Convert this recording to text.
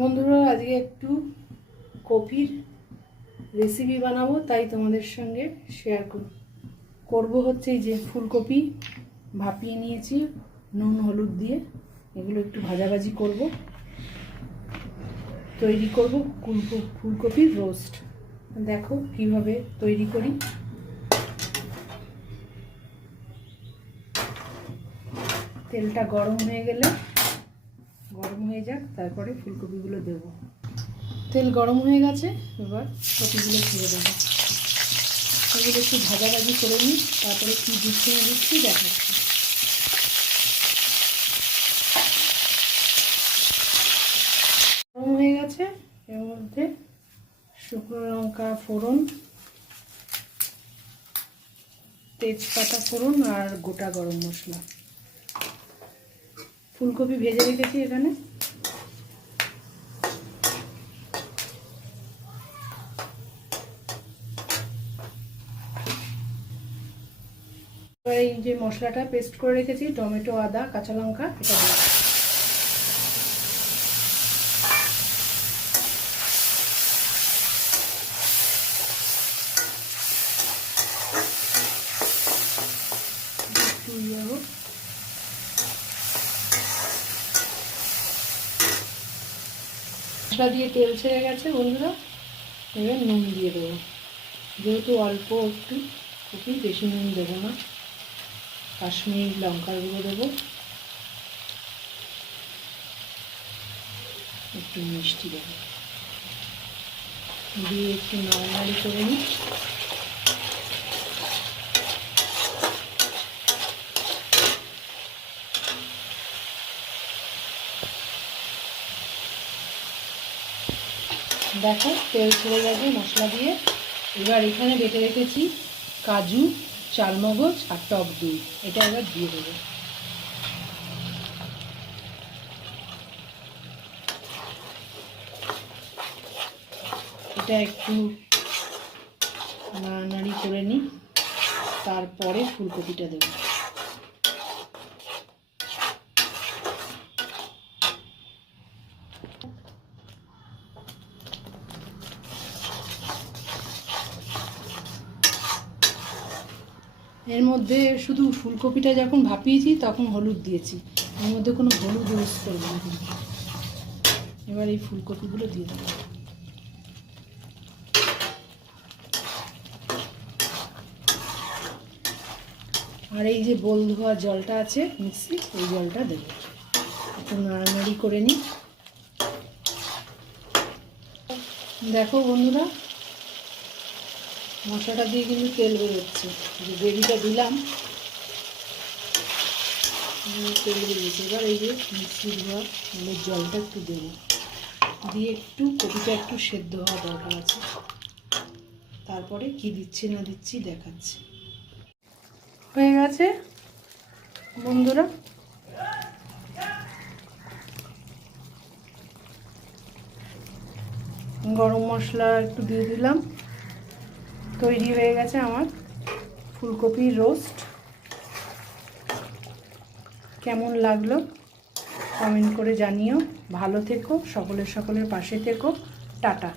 বন্ধুরা, আজকে একটু কপির রেসিপি বানাবো, তাই তোমাদের সঙ্গে শেয়ার করব। হচ্ছে এই যে ফুলকপি ভাপিয়ে নিয়েছি নুন হলুদ দিয়ে, এগুলো একটু ভাজাভাজি করব। তৈরি করব ফুলকপির রোস্ট। দেখো কিভাবে তৈরি করি। তেলটা গরম হয়ে গেলে, গরম হয়ে যাক, তারপরে ফুলকপিগুলো দেবো। তেল গরম হয়ে গেছে, এবার কপিগুলো ছেড়ে দেবো। এগুলো একটু ভাজাভাজি করে নিই, তারপরে কী দিচ্ছি না দিচ্ছি দেখাচ্ছি। গরম হয়ে গেছে, এর মধ্যে শুকনো লঙ্কা ফোড়ন, তেজপাতা ফোড়ন আর গোটা গরম মশলা। ফুলকপি ভেজে রেখেছি এখানে। এবার এই যে মশলাটা পেস্ট করে রেখেছি, টমেটো, আদা, কাঁচা লঙ্কা, এটা দেব। মশলা দিয়ে তেল ছেড়ে গেছে বন্ধুরা, এবার নুন দিয়ে দেবো। যেহেতু অল্প একটু কপি, বেশি নুন দেবো না। কাশ্মীরি লঙ্কার গুঁড়ো দেবো, একটু মিষ্টি দেবো, দিয়ে একটু নাড়ানাড়ি করে নিই। দেখো তেল ছেড়ে গেছে মশলা দিয়ে। এবার এখানে বেটে রেখেছি কাজু, চালমগজ আর টক দই, এটা এবার দিয়ে দেবো। এটা একটু নাড়ানাড়ি করে নিই, তারপরে ফুলকপিটা দেবো। এর মধ্যে শুধু ফুলকপিটা যখন ভাপিয়েছি তখন হলুদ দিয়েছি, এর মধ্যে কোনো হলুদ ইউজ করবো না কিন্তু। এবার এই ফুলকপিগুলো দিয়ে দেবো। আর এই যে বোল ধোয়া জলটা আছে মিক্সি, ওই জলটা দেবো। একটু নাড়ানাড়ি করে নিই। দেখো বন্ধুরা, মশলাটা দিয়ে কিন্তু তেল বেরোচ্ছে। যে গ্রেভিটা দিলাম, তেল বেরিয়েছে। এবার এই যে মিক্সি ধোয়া জলটা একটু দেবো, দিয়ে একটু কপিটা একটু সেদ্ধ হওয়া দরকার আছে, তারপরে কি দিচ্ছি না দিচ্ছি দেখাচ্ছি। হয়ে গেছে বন্ধুরা, গরম মশলা একটু দিয়ে দিলাম। তৈরি হয়ে গেছে আমার ফুলকপির রোস্ট। কেমন লাগলো কমেন্ট করে জানিও। ভালো থেকো, সকলের পাশে থেকো। টাটা।